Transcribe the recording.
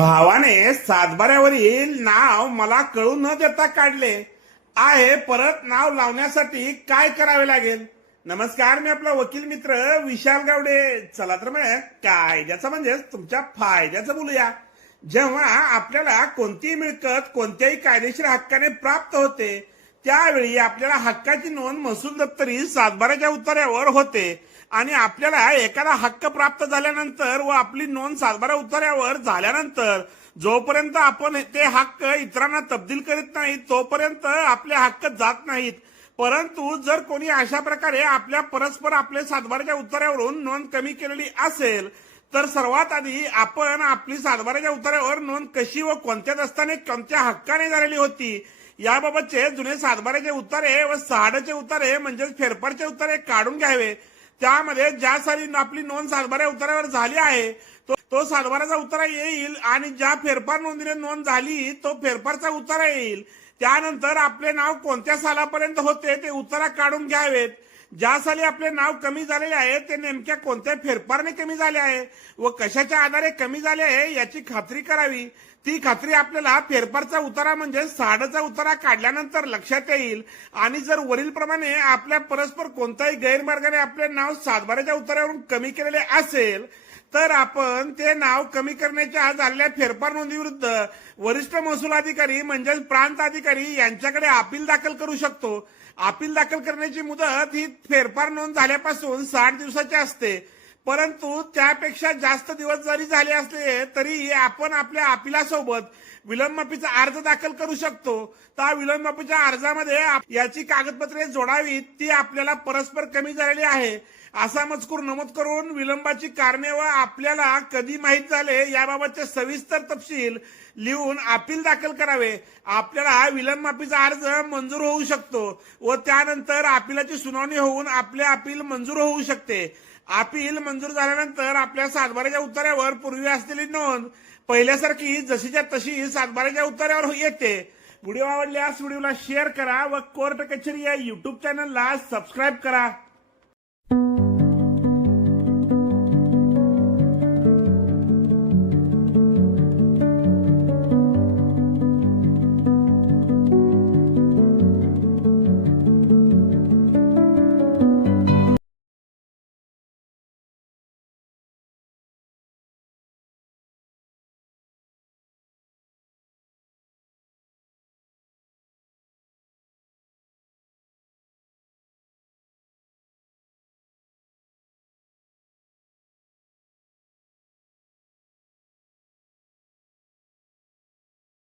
भावाने सातबाऱ्यावरील नाव मला कळू न देता काढले. आहे परत नाव लावण्यासाठी काय करावे लागेल? नमस्कार मी आपला वकील मित्र विशाल गावडे. चला तर मग कायद्याचं म्हणजेच तुमच्या फायद्याचं बोलूया. जेव्हा आपल्याला कोणतीही मिळकत कोणत्याही कायदेशीर हक्काने प्राप्त होते त्यावेळी आपल्याला हक्काची नोंद महसूल दप्तरी सातबाराच्या उतार्यावर होते. आणि आपल्याला एखादा हक्क प्राप्त झाल्यानंतर व आपली नोंद सातबारा उतार्यावर झाल्यानंतर जोपर्यंत आपण ते हक्क इतरांना तब्दील करीत नाही तोपर्यंत आपले हक्क जात नाहीत. परंतु जर कोणी अशा प्रकारे आपल्या परस्पर आपले सातबाराच्या उतार्यावरून नोंद कमी केलेली असेल तर सर्वात आधी आपण आपली सातबाराच्या उतार्यावर नोंद कशी व कोणत्या दस्ताने कोणत्या हक्काने झालेली होती याबाबतचे जुने सातबाराचे उतारे व सहाडाचे उतारे म्हणजेच फेरफारचे उतारे काढून घ्यावे. त्यामध्ये ज्या साली आपली नोंद सातबाऱ्या उतारावर झाली आहे तो तो सातबाराचा उतारा येईल आणि ज्या फेरफार नोंदीने नोंद झाली तो फेरफारचा उतारा येईल. त्यानंतर आपले नाव कोणत्या सालापर्यंत होते ते उतारा काढून घ्यावेत. ज्या साली आपले नाव कमी झालेले आहे ते नेमक्या कोणत्या फेरफारने कमी झाले आहे व कशाच्या आधारे कमी झाले आहे याची खात्री करावी. ती खात्री आपल्याला फेरफारचा उतारा म्हणजे साडचा उतारा काढल्यानंतर लक्षात येईल. आणि जर वरीलप्रमाणे आपल्या परस्पर कोणत्याही गैरमार्गाने आपले नाव सातबाराच्या उतारावरून कमी केलेले असेल तर आपण ते नाव कमी करण्याच्या झालेल्या फेरफार नोंदीविरुद्ध वरिष्ठ महसूल अधिकारी म्हणजेच प्रांत अधिकारी यांच्याकडे अपील दाखल करू शकतो. अपील दाखल करण्याची मुदत ही फेरफार नोंद झाल्यापासून साठ दिवसाची असते. परंतु त्यापेक्षा जास्त दिवस जरी झाले असले तरी आपण आपल्या अपिलासोबत विलंबमाफीचा अर्ज दाखल करू शकतो. त्या विलंबमाफीच्या अर्जामध्ये याची कागदपत्रे जोडावीत ती आपल्याला परस्पर कमी झालेली आहे. असा मजकूर नमूद करून विलंबाची कारणे व आपल्याला कधी माहीत झाले याबाबतचे सविस्तर तपशील लिहून अपील दाखल करावे. आपल्याला विलंब माफीचा अर्ज मंजूर होऊ शकतो व त्यानंतर अपिलाची सुनावणी होऊन आपले अपील मंजूर होऊ शकते. अपील मंजूर झाल्यानंतर आपल्या सातबाराच्या उत्तरावर पूर्वी असलेली नोंद पहिल्यासारखी जशीच्या तशी सातबाराच्या उत्तरावर येते. व्हिडिओ आवडल्यास व्हिडिओला शेअर करा व कोर्ट कचेरी या युट्यूब चॅनलला सबस्क्राईब करा.